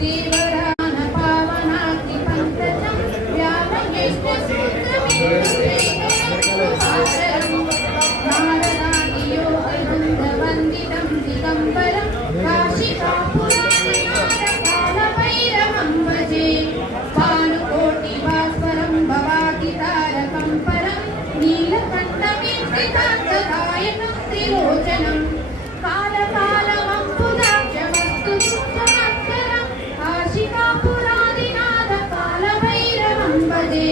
देवरान पावनाग्नि पंकजं व्यामयेष्टसूत्रमित्रं नारदादियोगवन्दितं दिगम्बरं काशिकापुराणनाथकालभैरवं भजे भानुकोटिभास्वरं भवादितारकं परं नीलकण्ठमीर्तिकान्तदायकं त्रिलोचनं कालकालमम्बुदाक्षवस्तुसुन्दरं काशिकापुरादिनाथकालभैरवं भजे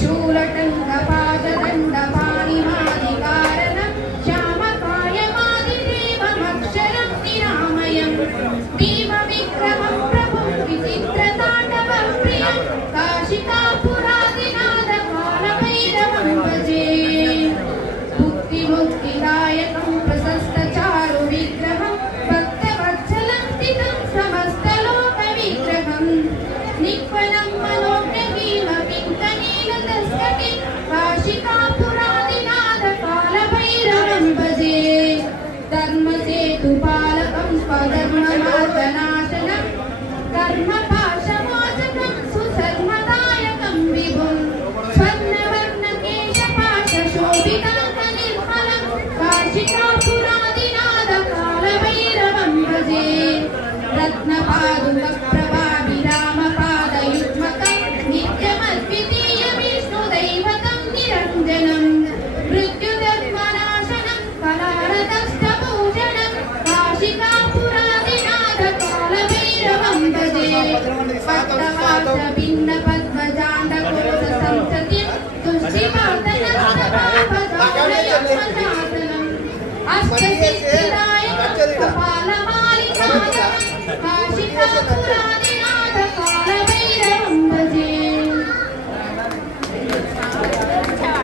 शूलटङ्कपाददण्डपाणिमादिकारणं श्यामकायमादिदेवमक्षरं निरामयं भीमविक्रमं प्रभुं विचित्रताण्डवप्रियं काशिकापुरादिनाथकालभैरवं भजे मुक्तिदायकं प्रशस्तचारुविग्रहं भक्तवत्सलं स्थितं समस्तलोकविग्रहं निक्वलं मनोज्ञभीमपिङ्कनीलतस्कटिं काशिकापुरादिनाथकालभैरवं भजे धर्मसेतुपालकं स्वधर्ममार्गनाशनं कर्मपाशमोचकं सुधर्मदायकं विभुं स्वर्णवर्णकेशपाशशोभिताङ्गनिर्मलं काशिकापुरादिनाथकालभैरवं भजे रत्नपादुकप्रभाभिरामपादयुग्मकं नित्यमद्वितीयविष्णुदैवतं निरञ्जनं मृत्युधर्मनाशनं कलारतस्तपूजनं काशिकापुरादिनाथकालभैरवं भजे पट्टवासभिन्नपद्मजाण्डकोशसंसतिं तुष्टिवर्धनस्तपापजालयं अष्टसिद्धिदा